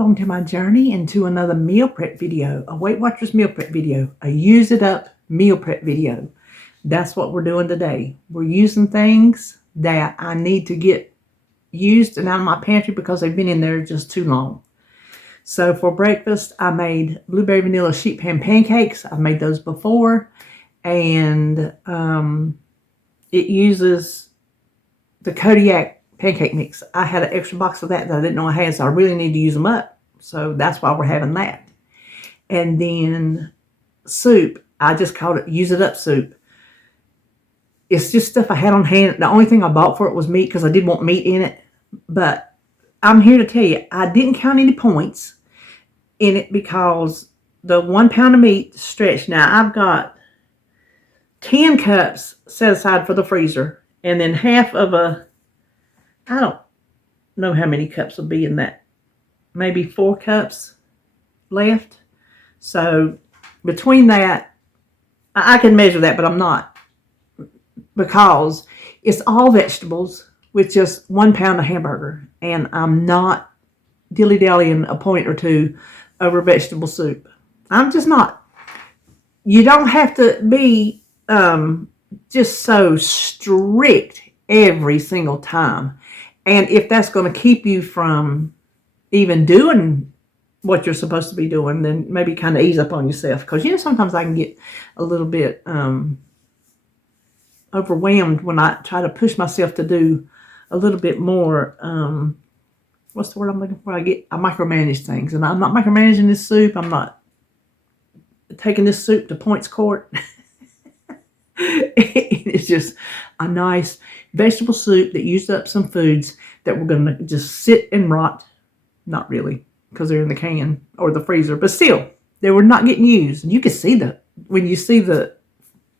along to my journey into another meal prep video, a Weight Watchers meal prep video, a use it up meal prep video. That's what we're doing today. We're using things that I need to get used and out of my pantry because they've been in there just too long. So for breakfast, I made blueberry vanilla sheet pan pancakes. I've made those before, and it uses the Kodiak pancake mix. I had an extra box of that I didn't know I had, so I really need to use them up. So that's why we're having that. And then soup, I just called it use it up soup. It's just stuff I had on hand. The only thing I bought for it was meat because I did want meat in it. But I'm here to tell you, I didn't count any points in it because the 1 pound of meat stretched. Now I've got 10 cups set aside for the freezer, and then half of I don't know how many cups will be in that. Maybe 4 cups left. So between that, I can measure that, but I'm not, because it's all vegetables with just 1 pound of hamburger, and I'm not dilly-dallying a point or two over vegetable soup. I'm just not. You don't have to be just so strict every single time. And if that's going to keep you from even doing what you're supposed to be doing, then maybe kind of ease up on yourself. Because, sometimes I can get a little bit overwhelmed when I try to push myself to do a little bit more, what's the word I'm looking for? I micromanage things. And I'm not micromanaging this soup. I'm not taking this soup to points court. It's just a nice vegetable soup that used up some foods that we're going to just sit and rot. Not really, because they're in the can or the freezer, but still, they were not getting used. And you can see when you see the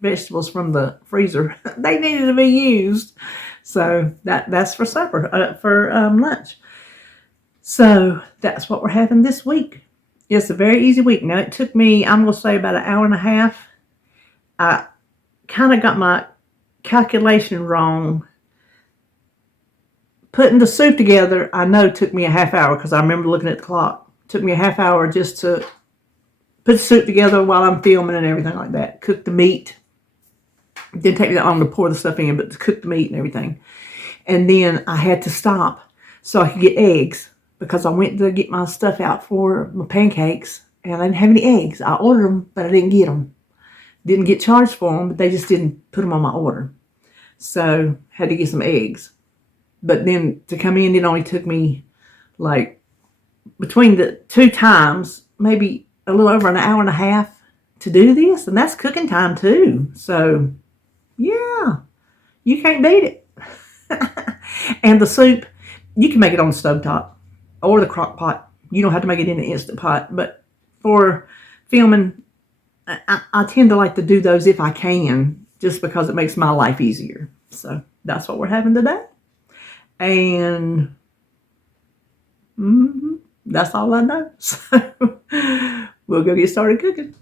vegetables from the freezer, they needed to be used. So that's for supper, for lunch. So that's what we're having this week. It's a very easy week. Now, it took me, I'm going to say, about an hour and a half. I kind of got my calculation wrong. Putting the soup together, I know, took me a half hour because I remember looking at the clock. It took me a half hour just to put the soup together while I'm filming and everything like that. Cook the meat. It didn't take me that long to pour the stuff in, but to cook the meat and everything. And then I had to stop so I could get eggs because I went to get my stuff out for my pancakes and I didn't have any eggs. I ordered them, but I didn't get them. Didn't get charged for them, but they just didn't put them on my order. So had to get some eggs. But then to come in, it only took me like between the 2 times, maybe a little over an hour and a half to do this. And that's cooking time too. So yeah, you can't beat it. And the soup, you can make it on the stovetop or the crock pot. You don't have to make it in the Instant Pot. But for filming, I tend to like to do those if I can, just because it makes my life easier. So that's what we're having today. And that's all I know. So we'll go get started cooking.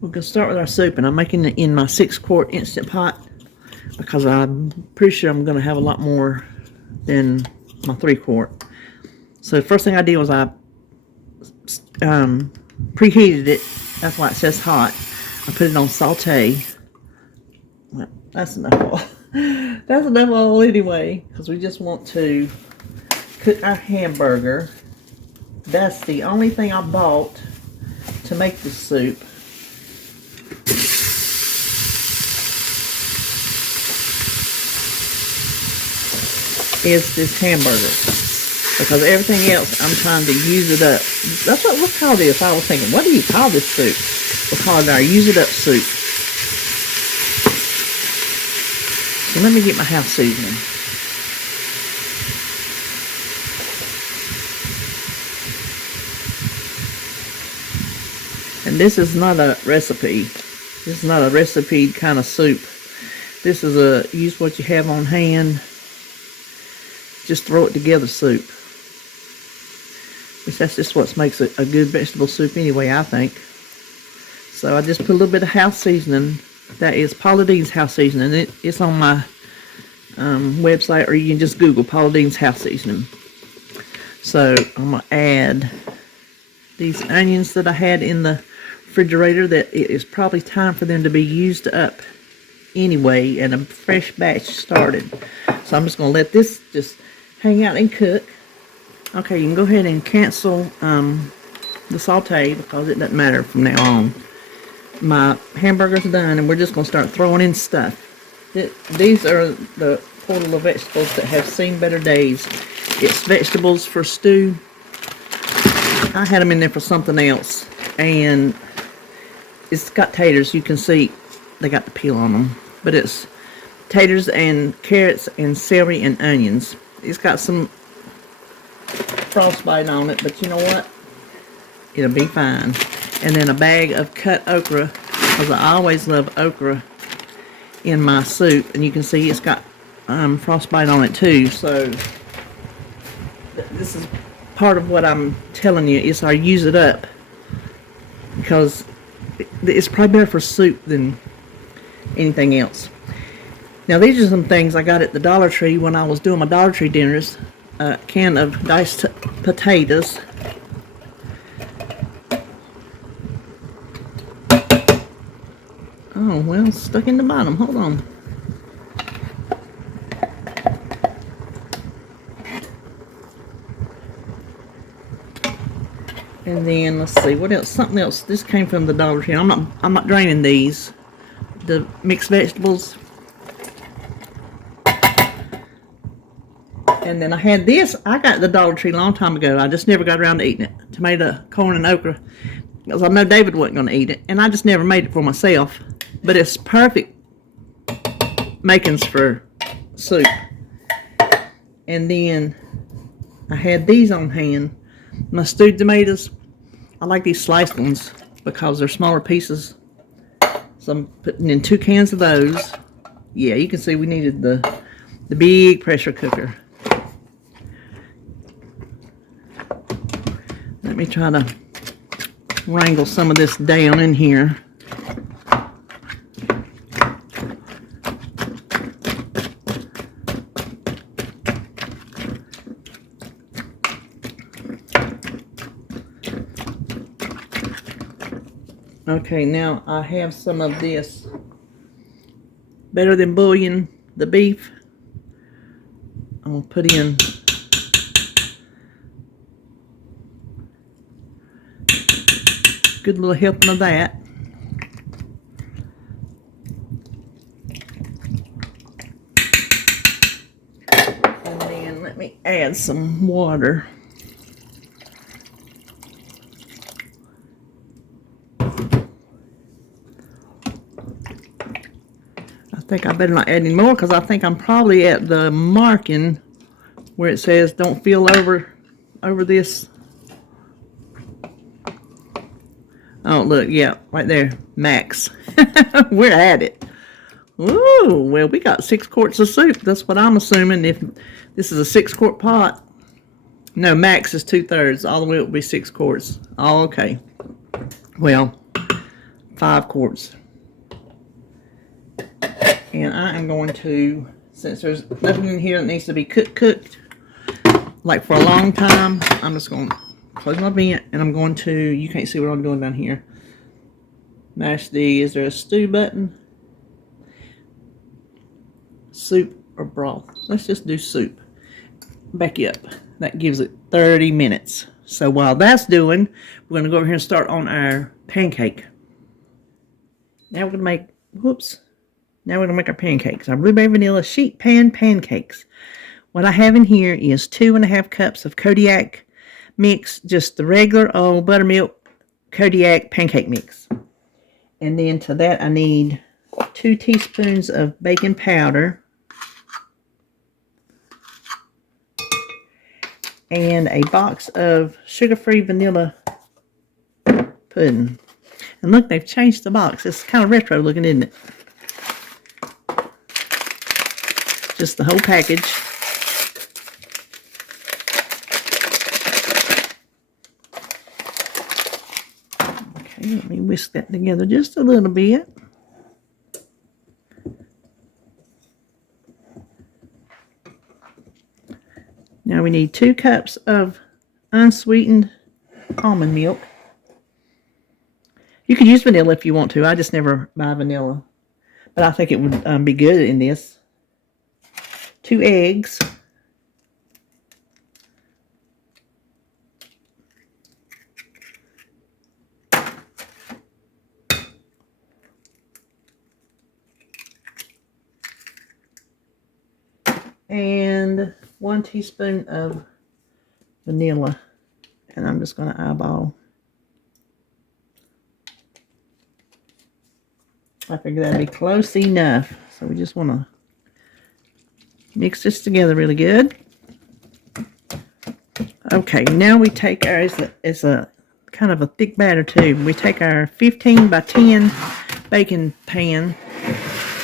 We're going to start with our soup, and I'm making it in my 6-quart Instant Pot because I'm pretty sure I'm going to have a lot more than my 3-quart. So the first thing I did was I preheated it. That's why it says hot. I put it on saute. Well, that's enough oil. That's enough oil anyway, because we just want to cook our hamburger. That's the only thing I bought to make the soup. Is this hamburger, because everything else I'm trying to use it up. That's what we'll call this. I was thinking, what do you call this soup? We'll call it our use it up soup. So let me get my house seasoning. And this is not a recipe. This is not a recipe kind of soup. This is a use what you have on hand. Just throw it together soup. Which that's just what makes a good vegetable soup anyway, I think. So I just put a little bit of house seasoning. That is Paula Deen's house seasoning. It's on my website, or you can just Google Paula Deen's house seasoning. So I'm going to add these onions that I had in the refrigerator that it is probably time for them to be used up anyway and a fresh batch started. So I'm just going to let this just hang out and cook. Okay, you can go ahead and cancel the saute because it doesn't matter from now on. My hamburger's done and we're just going to start throwing in stuff. These are the poor little vegetables that have seen better days. It's vegetables for stew. I had them in there for something else. And it's got taters. You can see they got the peel on them. But it's taters and carrots and celery and onions. It's got some frostbite on it, but you know what? It'll be fine. And then a bag of cut okra, because I always love okra in my soup. And you can see it's got frostbite on it too. So this is part of what I'm telling you is I use it up, because it's probably better for soup than anything else. Now these are some things I got at the Dollar Tree when I was doing my Dollar Tree dinners. A can of diced potatoes. Oh, well, it's stuck in the bottom. Hold on. And then let's see what else. Something else. This came from the Dollar Tree. I'm not draining these. The mixed vegetables. And then I had this. I got the Dollar Tree a long time ago. I just never got around to eating it. Tomato, corn, and okra. Because I know David wasn't going to eat it. And I just never made it for myself. But it's perfect makings for soup. And then I had these on hand. My stewed tomatoes. I like these sliced ones because they're smaller pieces. So I'm putting in 2 cans of those. Yeah, you can see we needed the big pressure cooker. Let me try to wrangle some of this down in here. Okay, now I have some of this Better Than Bouillon, the beef. I'm going to put in good little helping of that. And then let me add some water. I think I better not add any more because I think I'm probably at the marking where it says don't fill over this. Oh, look, yeah, right there, max. We're at it. Ooh, well, we got 6 quarts of soup. That's what I'm assuming. If this is a 6-quart pot. No, max is 2/3. All the way it will be 6 quarts. Oh, okay. Well, 5 quarts. And I am going to, since there's nothing in here that needs to be cooked, like for a long time, I'm just going to close my vent and I'm going to, you can't see what I'm doing down here. Mash the, is there a stew button? Soup or broth? Let's just do soup. Back you up. That gives it 30 minutes. So while that's doing, we're going to go over here and start on our pancake. Now we're going to make, whoops. Now we're going to make our pancakes. Our blueberry vanilla sheet pan pancakes. What I have in here is 2½ cups of Kodiak mix. Just the regular old buttermilk Kodiak pancake mix. And then to that I need 2 teaspoons of baking powder. And a box of sugar-free vanilla pudding. And look, they've changed the box. It's kind of retro looking, isn't it? Just the whole package. Okay, let me whisk that together just a little bit. Now we need 2 cups of unsweetened almond milk. You could use vanilla if you want to. I just never buy vanilla. But I think it would be good in this. 2 eggs. And 1 teaspoon of vanilla. And I'm just going to eyeball. I figured that'd be close enough. So we just want to mix this together really good. Okay, now we take our, it's a kind of a thick batter too. We take our 15 by 10 baking pan,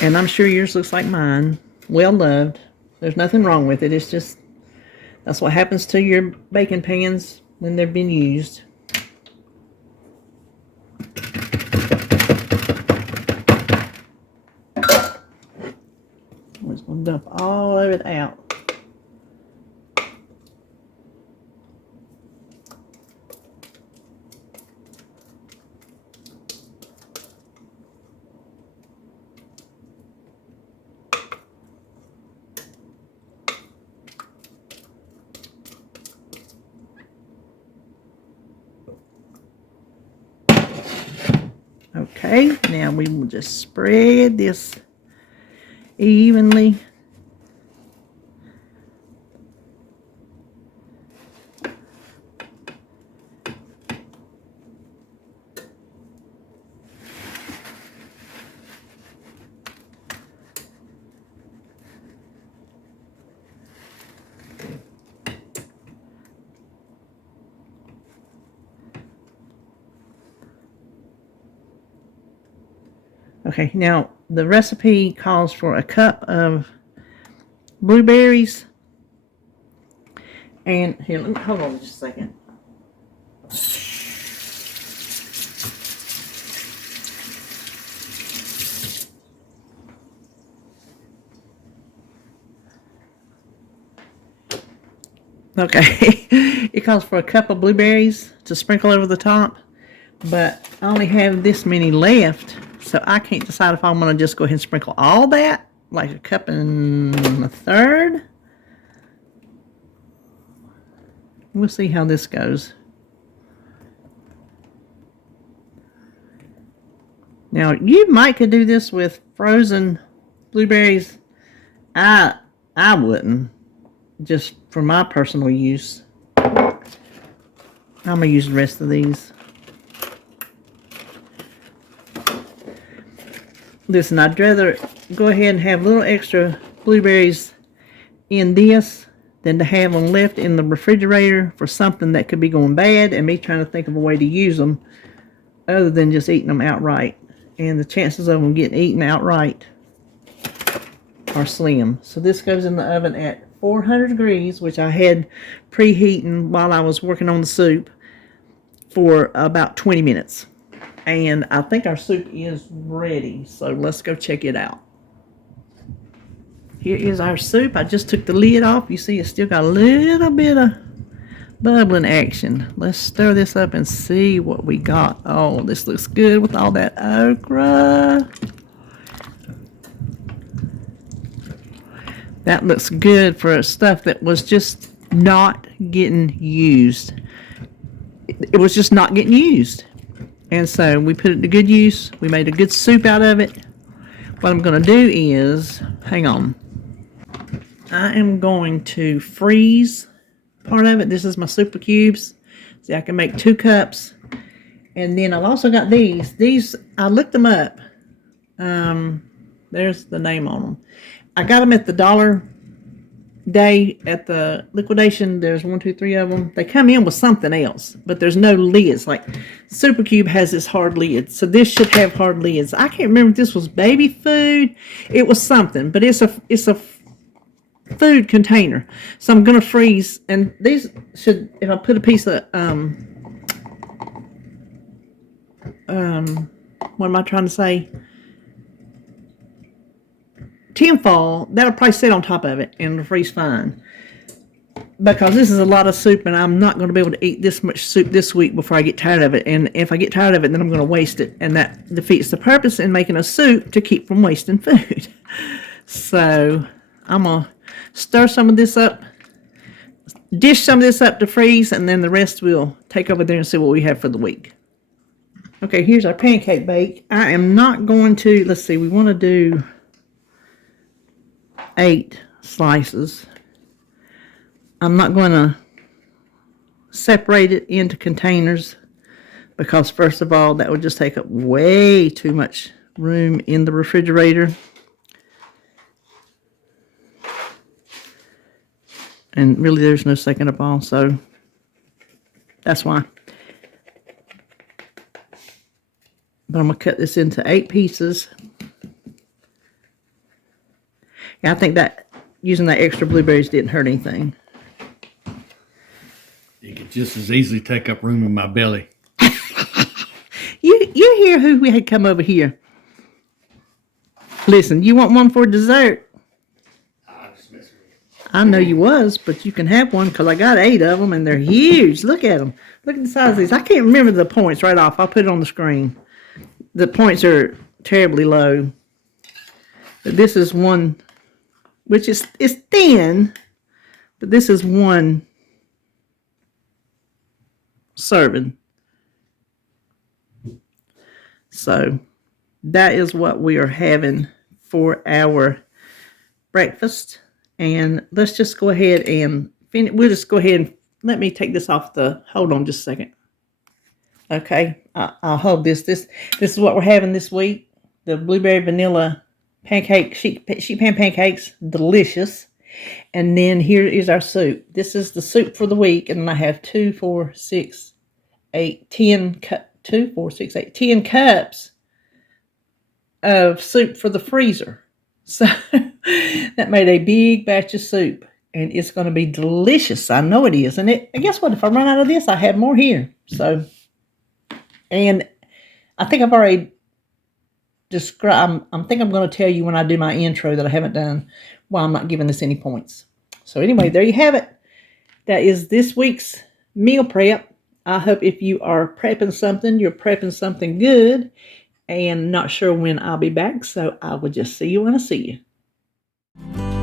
and I'm sure yours looks like mine. Well loved. There's nothing wrong with it. It's just, that's what happens to your baking pans when they've been used. I'm just going to dump all of it out. Okay, now we will just spread this evenly. Okay, now the recipe calls for a cup of blueberries. And here, let me, hold on just a second. Okay, it calls for a cup of blueberries to sprinkle over the top, but I only have this many left, so I can't decide if I'm going to just go ahead and sprinkle all that, like a cup and a third. We'll see how this goes. Now, you might could do this with frozen blueberries. I wouldn't, just for my personal use. I'm going to use the rest of these. Listen, I'd rather go ahead and have a little extra blueberries in this than to have them left in the refrigerator for something that could be going bad and me trying to think of a way to use them other than just eating them outright. And the chances of them getting eaten outright are slim. So this goes in the oven at 400 degrees, which I had preheating while I was working on the soup, for about 20 minutes. And I think our soup is ready, so let's go check it out. Here is our soup. I just took the lid off. You see it's still got a little bit of bubbling action. Let's stir this up and see what we got. Oh, this looks good with all that okra. That looks good for stuff that was just not getting used. It was just not getting used. And so we put it to good use. We made a good soup out of it. What I'm going to do is, hang on. I am going to freeze part of it. This is my super cubes. See, I can make 2 cups. And then I've also got these. These, I looked them up. There's the name on them. I got them at the Dollar Day at the liquidation. There's 1, 2, 3 of them. They come in with something else, but there's no lids. Like Super Cube has this hard lid, so this should have hard lids. I can't remember if this was baby food. It was something, but it's a food container. So I'm gonna freeze, and these should, if I put a piece of what am I trying to say? Tinfoil, that'll probably sit on top of it and it'll freeze fine. because this is a lot of soup, and I'm not going to be able to eat this much soup this week before I get tired of it. And if I get tired of it, then I'm going to waste it, and that defeats the purpose in making a soup to keep from wasting food. So I'm going to stir some of this up, dish some of this up to freeze, and then the rest we'll take over there and see what we have for the week. Okay, here's our pancake bake. I am not going to, let's see, we want to do 8 slices. I'm not going to separate it into containers because, first of all, that would just take up way too much room in the refrigerator. And really, there's no second of all, so that's why. But I'm going to cut this into 8 pieces. Yeah, I think that using that extra blueberries didn't hurt anything. You could just as easily take up room in my belly. You hear who we had come over here. Listen, you want one for dessert? I know you was, but you can have one because I got 8 of them and they're huge. Look at them. Look at the size of these. I can't remember the points right off. I'll put it on the screen. The points are terribly low. But this is one, which is thin, but this is one serving. So that is what we are having for our breakfast. And let's just go ahead and finish. We'll just go ahead and let me take this off the, hold on just a second. Okay, I'll hold this. This is what we're having this week. The blueberry vanilla pancake, sheet pan pancakes, delicious. And then here is our soup. This is the soup for the week. And then I have 2, 4, 6, 8, 10, 2, 4, 6, 8, 10 cups of soup for the freezer. So that made a big batch of soup. And it's going to be delicious. I know it is. And guess what? If I run out of this, I have more here. So... And I think I've already described, I think I'm going to tell you when I do my intro that I haven't done why I'm not giving this any points. So anyway, there you have it. That is this week's meal prep. I hope if you are prepping something, you're prepping something good. And not sure when I'll be back, so I will just see you when I see you.